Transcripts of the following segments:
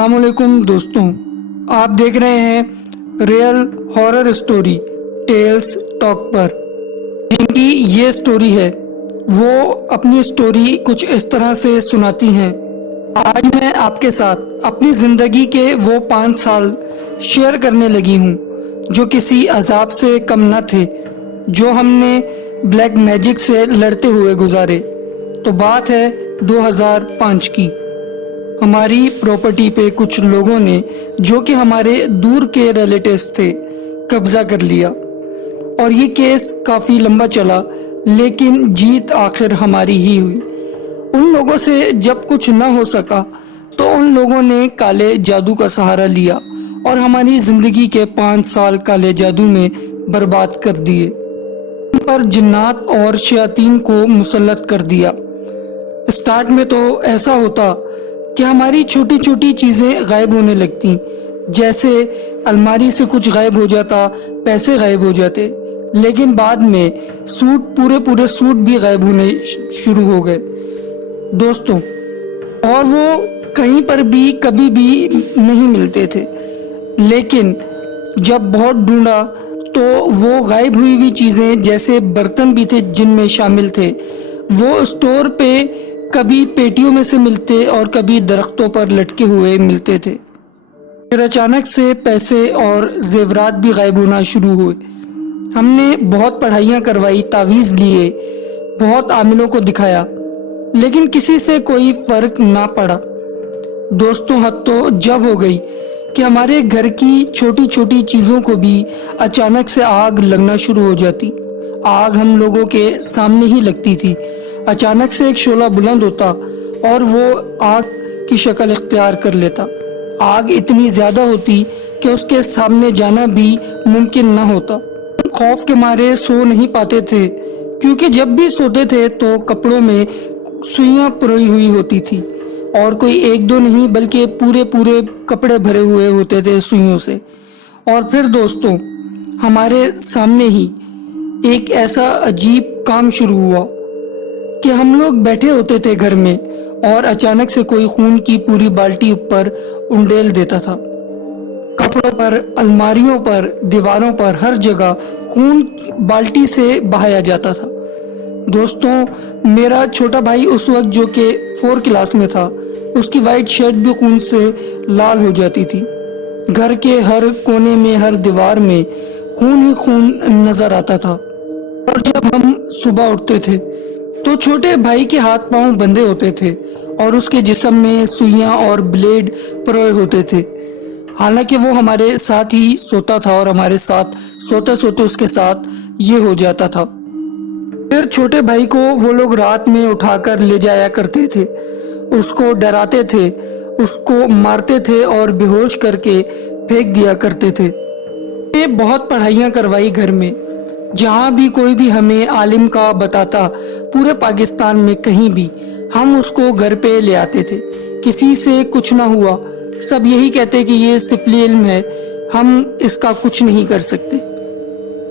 अस्सलाम वालेकुम दोस्तों, आप देख रहे हैं real horror story tales talk पर। जिनकी ये स्टोरी है वो अपनी स्टोरी कुछ इस तरह से सुनाती हैं। आज मैं आपके साथ अपनी ज़िंदगी के वो 5 साल शेयर करने लगी हूँ जो किसी अजाब से कम न थे, जो हमने ब्लैक मैजिक से लड़ते हुए गुजारे। तो बात है 2005 की। हमारी प्रॉपर्टी पे कुछ लोगों ने, जो कि हमारे दूर के रिलेटिव्स थे, कब्जा कर लिया और ये केस काफ़ी लंबा चला, लेकिन जीत आखिर हमारी ही हुई। उन लोगों से जब कुछ ना हो सका तो उन लोगों ने काले जादू का सहारा लिया और हमारी ज़िंदगी के 5 साल काले जादू में बर्बाद कर दिए। पर जिन्नात और शयातीन को मुसल्लत कर दिया। स्टार्ट में तो ऐसा होता कि हमारी छोटी छोटी चीज़ें गायब होने लगती, जैसे अलमारी से कुछ गायब हो जाता, पैसे गायब हो जाते। लेकिन बाद में पूरे सूट भी गायब होने शुरू हो गए दोस्तों, और वो कहीं पर भी कभी भी नहीं मिलते थे। लेकिन जब बहुत ढूंढा तो वो गायब हुई चीज़ें, जैसे बर्तन भी थे जिनमें शामिल थे, वो स्टोर पे कभी पेटियों में से मिलते और कभी दरख्तों पर लटके हुए मिलते थे। फिर अचानक से पैसे और जेवरात भी गायब होना शुरू हुए। हमने बहुत पढ़ाइयाँ करवाई, तावीज़ लिए, बहुत आमिलों को दिखाया, लेकिन किसी से कोई फ़र्क ना पड़ा दोस्तों। हद तो जब हो गई कि हमारे घर की छोटी छोटी चीज़ों को भी अचानक से आग लगना शुरू हो जाती। आग हम लोगों के सामने ही लगती थी। अचानक से एक शोला बुलंद होता और वो आग की शक्ल इख्तियार कर लेता। आग इतनी ज़्यादा होती कि उसके सामने जाना भी मुमकिन न होता। खौफ के मारे सो नहीं पाते थे, क्योंकि जब भी सोते थे तो कपड़ों में सुइयां पुरोई हुई होती थी, और कोई एक दो नहीं बल्कि पूरे कपड़े भरे हुए होते थे सुइयों से। और फिर दोस्तों, हमारे सामने ही एक ऐसा अजीब काम शुरू हुआ कि हम लोग बैठे होते थे घर में और अचानक से कोई खून की पूरी बाल्टी ऊपर उंडेल देता था। कपड़ों पर, अलमारियों पर, दीवारों पर, हर जगह खून बाल्टी से बहाया जाता था दोस्तों। मेरा छोटा भाई उस वक्त, जो कि 4 क्लास में था, उसकी वाइट शर्ट भी खून से लाल हो जाती थी। घर के हर कोने में, हर दीवार में खून ही खून नजर आता था। और जब हम सुबह उठते थे तो छोटे भाई के हाथ पांव बंधे होते थे और उसके जिस्म में सुइयां और ब्लेड परोए होते थे। हालांकि वो हमारे साथ ही सोता था और हमारे साथ सोते सोते उसके साथ ये हो जाता था। फिर छोटे भाई को वो लोग रात में उठाकर ले जाया करते थे, उसको डराते थे, उसको मारते थे और बेहोश करके फेंक दिया करते थे। ये बहुत पढ़ाइयाँ करवाई घर में, जहाँ भी कोई भी हमें आलिम का बताता, पूरे पाकिस्तान में कहीं भी, हम उसको घर पे ले आते थे। किसी से कुछ ना हुआ, सब यही कहते कि ये सिफली इल्म है, हम इसका कुछ नहीं कर सकते।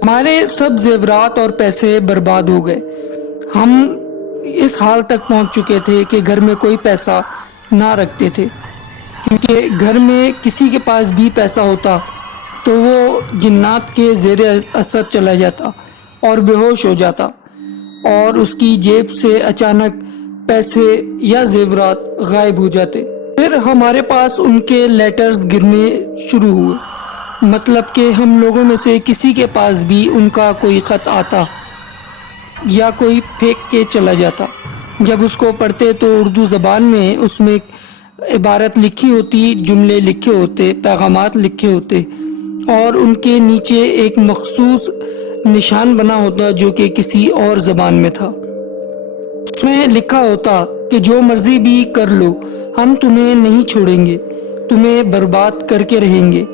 हमारे सब जेवरात और पैसे बर्बाद हो गए। हम इस हाल तक पहुंच चुके थे कि घर में कोई पैसा ना रखते थे, क्योंकि घर में किसी के पास भी पैसा होता तो वो जिन्नात के ज़ेरे असर चला जाता और बेहोश हो जाता, और उसकी जेब से अचानक पैसे या जेवरात गायब हो जाते। फिर हमारे पास उनके लेटर्स गिरने शुरू हुए, मतलब कि हम लोगों में से किसी के पास भी उनका कोई ख़त आता या कोई फेंक के चला जाता। जब उसको पढ़ते तो उर्दू ज़बान में उसमें इबारत लिखी होती, जुमले लिखे होते, पैगामात लिखे होते, और उनके नीचे एक मखसूस निशान बना होता जो कि किसी और ज़बान में था। उसमें लिखा होता कि जो मर्ज़ी भी कर लो, हम तुम्हें नहीं छोड़ेंगे, तुम्हें बर्बाद करके रहेंगे,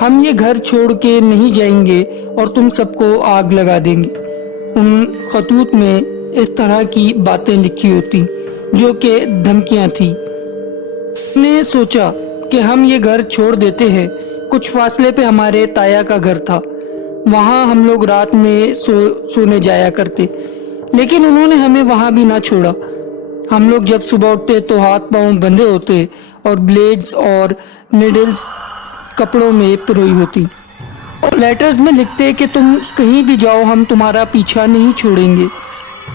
हम ये घर छोड़ के नहीं जाएंगे और तुम सबको आग लगा देंगे। उन खतूत में इस तरह की बातें लिखी होती जो कि धमकियाँ थी। हमने सोचा कि हम ये घर छोड़ देते हैं। कुछ फासले पे हमारे ताया का घर था, वहाँ हम लोग रात में सोने जाया करते, लेकिन उन्होंने हमें वहाँ भी ना छोड़ा। ہم لوگ جب صبح اٹھتے تو ہاتھ پاؤں بندھے ہوتے اور بلیڈز اور نیڈلز کپڑوں میں پروئی ہوتی. لیٹرز میں لکھتے کہ تم کہیں بھی جاؤ ہم تمہارا پیچھا نہیں چھوڑیں گے.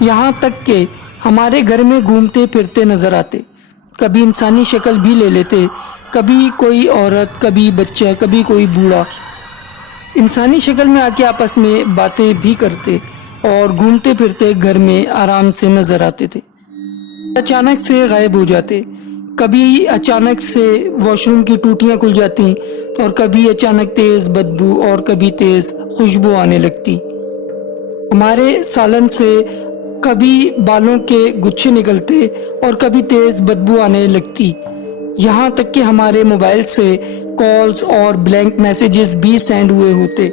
یہاں تک کہ ہمارے گھر میں گھومتے پھرتے نظر آتے. کبھی انسانی شکل بھی لے لیتے, کبھی کوئی عورت, کبھی بچہ, کبھی کوئی بوڑھا. انسانی شکل میں آ کے آپس میں باتیں بھی کرتے اور گھومتے پھرتے گھر میں آرام سے نظر آتے تھے. اچانک سے غائب ہو جاتے. کبھی اچانک سے واش روم کی ٹوٹیاں کھل جاتی اور کبھی اچانک تیز بدبو اور کبھی تیز خوشبو آنے لگتی. ہمارے سالن سے کبھی بالوں کے گچھے نکلتے اور کبھی تیز بدبو آنے لگتی. یہاں تک کہ ہمارے موبائل سے کالز اور بلینک میسیجز بھی سینڈ ہوئے ہوتے,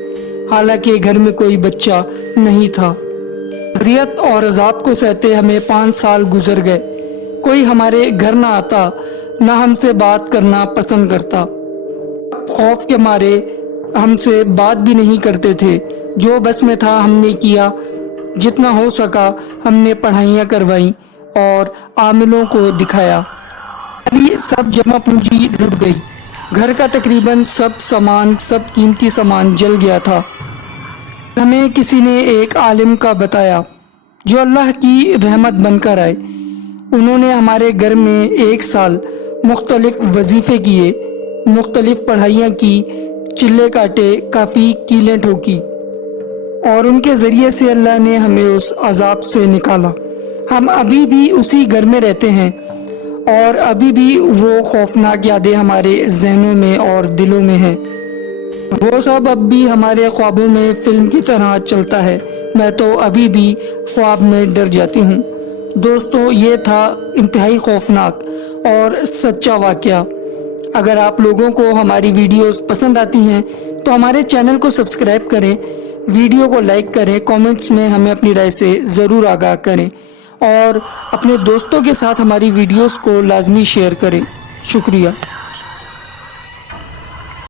حالانکہ گھر میں کوئی بچہ نہیں تھا. اذیت اور عذاب کو سہتے ہمیں 5 سال گزر گئے. کوئی ہمارے گھر نہ آتا, نہ ہم سے بات کرنا پسند کرتا. خوف کے مارے ہم سے بات بھی نہیں کرتے تھے. جو بس میں تھا ہم نے کیا, جتنا ہو سکا ہم نے پڑھائیاں کروائیں اور عاملوں کو دکھایا. ابھی سب جمع پونجی لٹ گئی. گھر کا تقریباً سب قیمتی سامان جل گیا تھا. ہمیں کسی نے ایک عالم کا بتایا جو اللہ کی رحمت بن کر آئے. انہوں نے ہمارے گھر میں 1 سال مختلف وظیفے کیے, مختلف پڑھائیاں کی, چلے کاٹے, کافی کیلیں ٹھوکی, اور ان کے ذریعے سے اللہ نے ہمیں اس عذاب سے نکالا. ہم ابھی بھی اسی گھر میں رہتے ہیں اور ابھی بھی وہ خوفناک یادیں ہمارے ذہنوں میں اور دلوں میں ہیں. وہ سب اب بھی ہمارے خوابوں میں فلم کی طرح چلتا ہے. میں تو ابھی بھی خواب میں ڈر جاتی ہوں. دوستو, یہ تھا انتہائی خوفناک اور سچا واقعہ. اگر آپ لوگوں کو ہماری ویڈیوز پسند آتی ہیں تو ہمارے چینل کو سبسکرائب کریں, ویڈیو کو لائک کریں, کامنٹس میں ہمیں اپنی رائے سے ضرور آگاہ کریں اور اپنے دوستوں کے ساتھ ہماری ویڈیوز کو لازمی شیئر کریں. شکریہ.